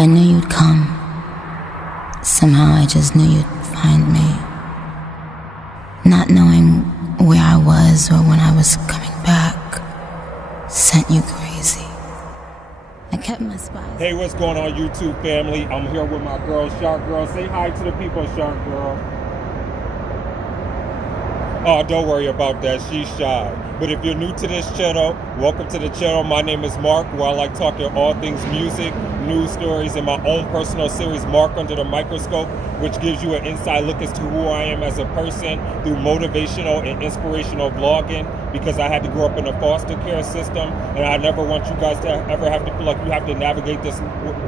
I knew you'd come. Somehow I just knew you'd find me. Not knowing where I was or when I was coming back sent you crazy. I kept my spies. Hey, what's going on, YouTube family? I'm here with my girl, Shark Girl. Say hi to the people, Shark Girl. Oh, don't worry about that. She's shy. But if you're new to this channel, welcome to the channel. My name is Mark, where I like talking all things music, news stories, and my own personal series, Mark Under the Microscope, which gives you an inside look as to who I am as a person through motivational and inspirational vlogging, because I had to grow up in a foster care system, and I never want you guys to ever have to feel like you have to navigate this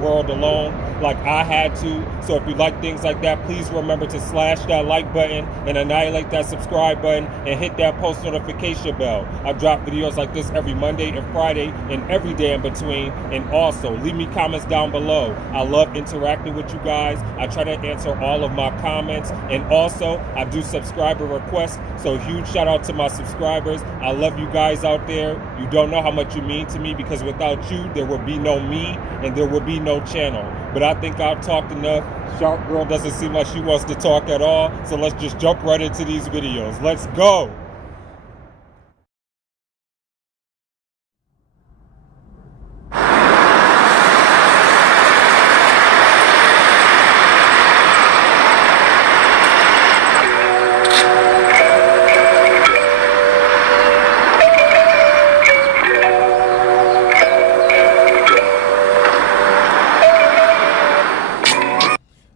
world alone like I had to. So if you like things like that, please remember to slash that like button and annihilate that subscribe button and hit that post notification bell. I drop videos like this every Monday and Friday and every day in between. And also leave me comments down below. I love interacting with you guys. I try to answer all of my comments, and also I do subscriber requests, so huge shout out to my subscribers. I love you guys out there. You don't know how much you mean to me, because without you there would be no me and there would be no channel. But I think I've talked enough. Shark Girl doesn't seem like she wants to talk at all, so let's just jump right into these videos. Let's go.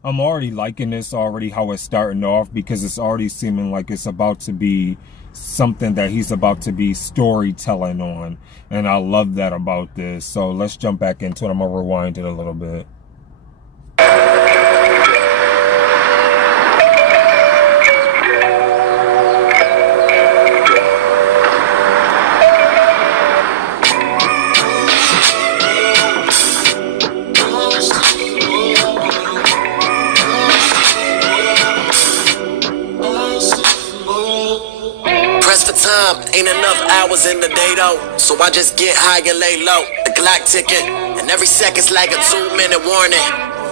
I'm already liking this already, how it's starting off, because it's already seeming like it's about to be something that he's about to be storytelling on. And I love that about this. So let's jump back into it. I'm going to rewind it a little bit. Ain't enough hours in the day though, so I just get high and lay low. The clock ticking, and every second's like a 2-minute warning.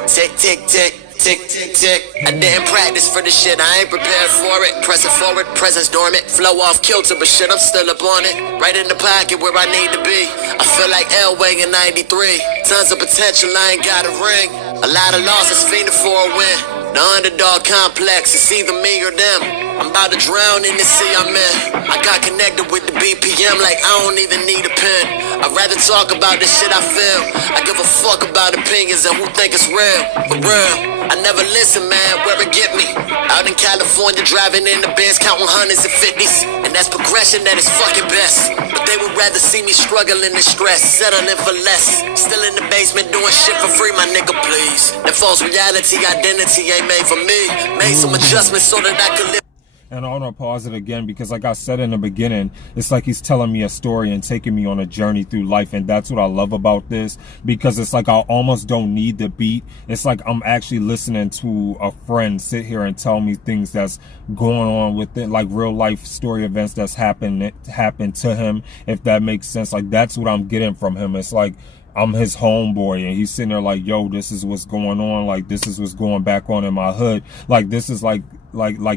Tick, tick, tick, tick, tick, tick. I didn't practice for this shit, I ain't prepared for it. Pressing forward, presence dormant. Flow off kilter, but shit, I'm still up on it. Right in the pocket where I need to be. I feel like Elway in 93. Tons of potential, I ain't got a ring. A lot of losses, fiending for a win. The underdog complex, it's either me or them. I'm about to drown in the sea I'm in. I got connected with the BPM like I don't even need a pen. I'd rather talk about the shit I feel. I give a fuck about opinions and who think it's real. For real, I never listen, man, where it get me. Out in California driving in the Benz, counting hundreds and fifties. And that's progression at its fucking best. But they would rather see me struggling and stress, settling for less. Still in the basement doing shit for free, my nigga, please. That false reality identity ain't made for me. Made some adjustments so that I could live. And I want to pause it again, because like I said in the beginning, it's like he's telling me a story and taking me on a journey through life. And that's what I love about this, because it's like I almost don't need the beat. It's like I'm actually listening to a friend sit here and tell me things that's going on with it, like real life story events that's happened to him, if that makes sense. Like that's what I'm getting from him. It's like I'm his homeboy, and he's sitting there like, yo, this is what's going on. Like, this is what's going back on in my hood. Like, this is like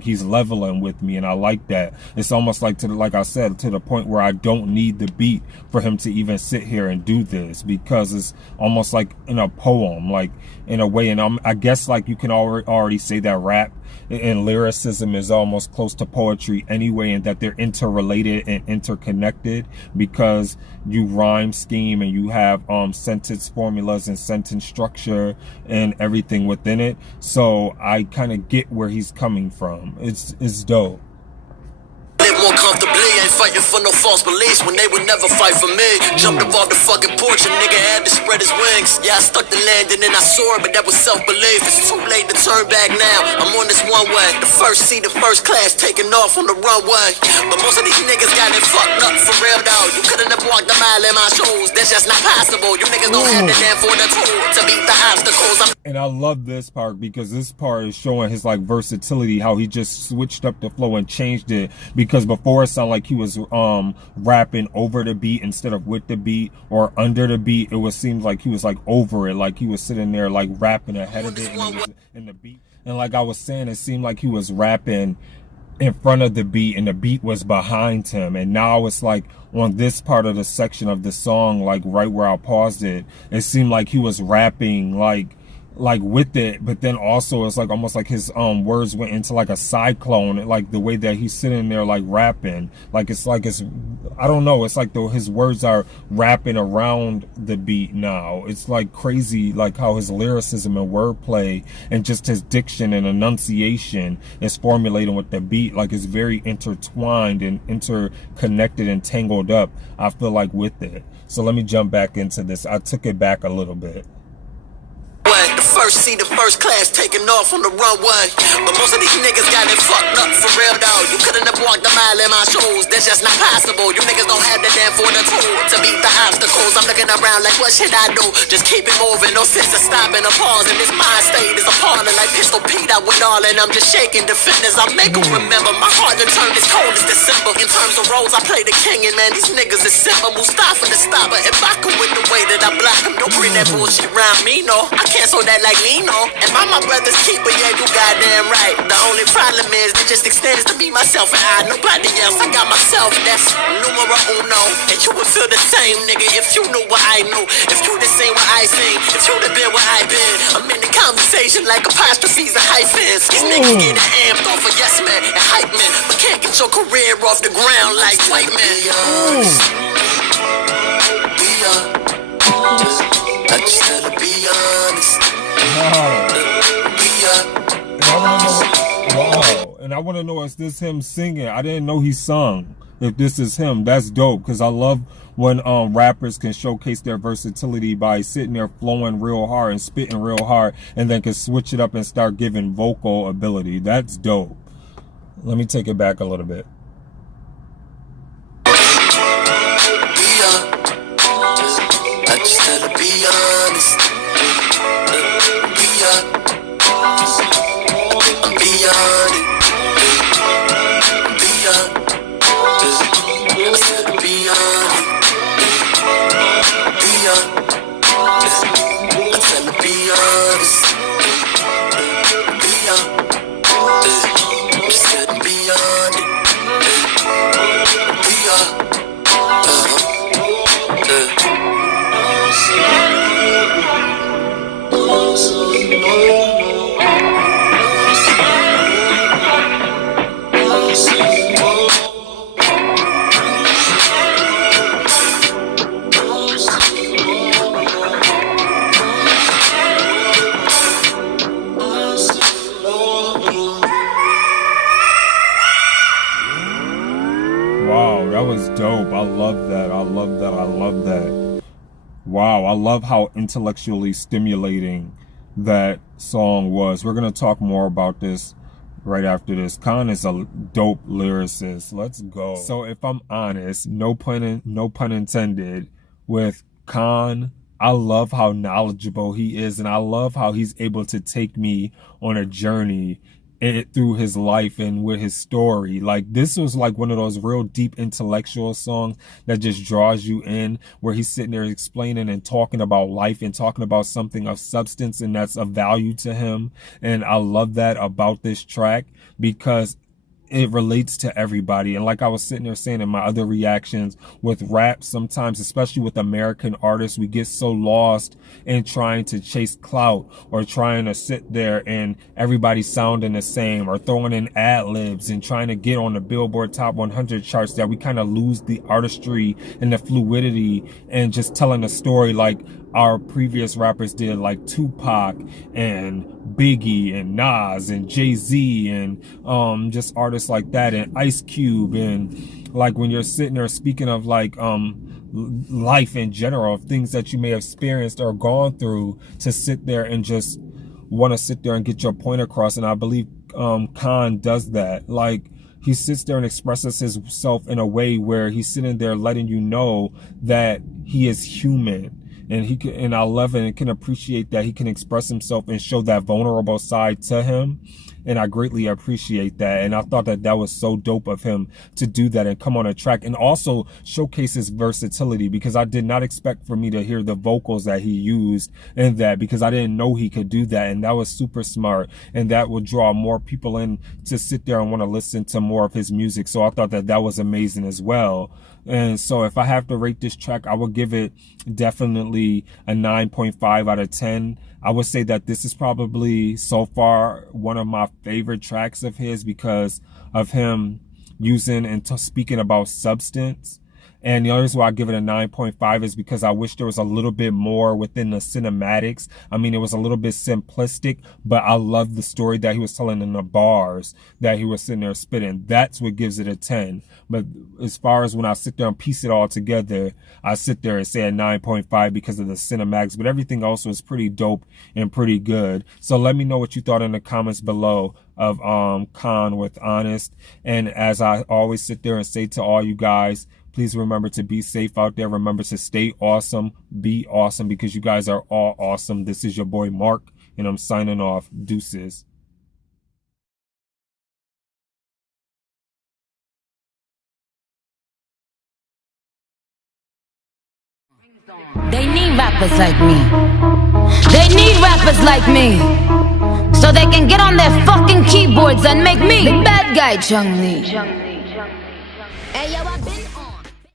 he's leveling with me, and I like that. It's almost like, like I said, to the point where I don't need the beat for him to even sit here and do this, because it's almost like in a poem, like in a way. And I guess like you can already say that rap and lyricism is almost close to poetry anyway, and that they're interrelated and interconnected, because you rhyme scheme and you have sentence formulas and sentence structure and everything within it. So I kind of get where he's coming from. It's dope. More comfortably, ain't fighting for no false beliefs when they would never fight for me. Jumped up off the fucking porch, a nigga had to spread his wings. Yeah, I stuck the landing and I soared, but that was self-belief. It's too late to turn back now. I'm on this one way, the first seat of first class, taking off on the runway. But most of these niggas got it fucked up for real though. You couldn't have walked a mile in my shoes, that's just not possible. You niggas don't have the damn for the tool to beat the obstacle. obstacles. And I love this part because this part is showing his like versatility, how he just switched up the flow and changed it, because before it sounded like he was rapping over the beat instead of with the beat or under the beat. It was seems like he was like over it, like he was sitting there like rapping ahead of it in the beat. And like I was saying, it seemed like he was rapping in front of the beat and the beat was behind him. And now it's like on this part of the section of the song, like right where I paused it, it seemed like he was rapping like with it, but then also it's like almost like his words went into like a cyclone, like the way that he's sitting there like rapping, like it's I don't know, it's like his words are rapping around the beat now. It's like crazy, like how his lyricism and wordplay and just his diction and enunciation is formulating with the beat, like it's very intertwined and interconnected and tangled up, I feel like, with it. So let me jump back into this. I took it back a little bit. The first seat of first class taking off on the runway. But most of these niggas got it fucked up for real though. You couldn't have walked a mile in my shoes, that's just not possible. You niggas don't have the damn fortitude to beat the obstacles. I'm looking around like what should I do? Just keep it moving, no sense of stopping or pausing. This mind state is appalling like Pistol Pete, I went all in. I'm just shaking defenders, I make them remember. My heart done turned as cold as December. In terms of roles, I play the king, and man, these niggas is simple. Mustafa the stopper, if I could with the way that I block him. Don't bring that bullshit around me, no. I cancel that like Nino. And my brother's keeper, yeah, you goddamn right. The only problem is it just extends to me, myself, and I. Nobody else, I got myself, that's numero uno. And you would feel the same, nigga, if you knew what I knew. If you the same what I seen, if you'd have been what I've been. I'm in the conversation like apostrophes and hyphens. These niggas get amped off of yes man and hype man, but can't get your career off the ground like white man. I just gotta be honest. Wow. And I want to know, is this him singing? I didn't know he sung. If this is him, that's dope, because I love when rappers can showcase their versatility by sitting there flowing real hard and spitting real hard, and then can switch it up and start giving vocal ability. That's dope. Let me take it back a little bit. I just gotta be honest. I'm beyond it. I said beyond it. I tell her be honest. I said beyond it. Wow, that was dope. I love that. I love that. I love that. Wow, I love how intellectually stimulating that song was. We're going to talk more about this right after this. Khan is a dope lyricist. Let's go. So if I'm honest, no pun intended, with Khan, I love how knowledgeable he is, and I love how he's able to take me on a journey through his life and with his story. Like, this was like one of those real deep intellectual songs that just draws you in, where he's sitting there explaining and talking about life and talking about something of substance and that's of value to him. And I love that about this track, because it relates to everybody. And like I was sitting there saying in my other reactions, with rap, sometimes, especially with American artists, we get so lost in trying to chase clout, or trying to sit there and everybody sounding the same, or throwing in ad-libs and trying to get on the Billboard Top 100 charts, that we kind of lose the artistry and the fluidity and just telling a story like our previous rappers did, like Tupac and Biggie and Nas and Jay-Z and just artists like that, and Ice Cube. And like when you're sitting there speaking of like life in general, of things that you may have experienced or gone through, to sit there and just want to sit there and get your point across. And I believe Khan does that. Like, he sits there and expresses himself in a way where he's sitting there letting you know that he is human, and I love it and can appreciate that he can express himself and show that vulnerable side to him. And I greatly appreciate that. And I thought that that was so dope of him to do that and come on a track and also showcase his versatility, because I did not expect for me to hear the vocals that he used in that, because I didn't know he could do that. And that was super smart. And that would draw more people in to sit there and want to listen to more of his music. So I thought that that was amazing as well. And so if I have to rate this track, I would give it definitely a 9.5 out of 10. I would say that this is probably so far one of my favorite tracks of his, because of him using and speaking about substance. And the other reason why I give it a 9.5 is because I wish there was a little bit more within the cinematics. I mean, it was a little bit simplistic, but I love the story that he was telling in the bars that he was sitting there spitting. That's what gives it a 10. But as far as when I sit there and piece it all together, I sit there and say a 9.5 because of the cinematics. But everything else was pretty dope and pretty good. So let me know what you thought in the comments below of Khan with Honest. And as I always sit there and say to all you guys, please remember to be safe out there. Remember to stay awesome, be awesome, because you guys are all awesome. This is your boy Mark, and I'm signing off. Deuces. They need rappers like me. They need rappers like me, so they can get on their fucking keyboards and make me the bad guy, Chung Lee. Hey, yo, I've been